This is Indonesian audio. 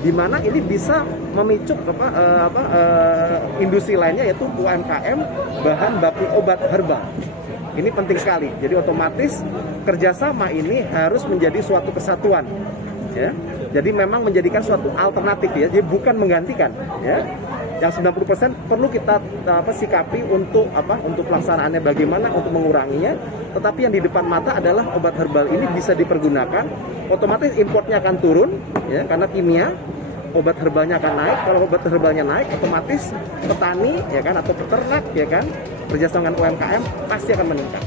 di mana ini bisa memicu industri lainnya, yaitu UMKM bahan baku obat herbal. Ini penting sekali. Jadi otomatis kerjasama ini harus menjadi suatu kesatuan, ya. Jadi memang menjadikan suatu alternatif, ya. Jadi bukan menggantikan, ya. Yang 90% perlu kita sikapi untuk pelaksanaannya bagaimana untuk menguranginya. Tetapi yang di depan mata adalah obat herbal ini bisa dipergunakan. Otomatis importnya akan turun, ya, karena kimia. Obat herbalnya akan naik. Kalau obat herbalnya naik, otomatis petani, ya kan, atau peternak, ya kan, kerjasama dengan UMKM pasti akan meningkat.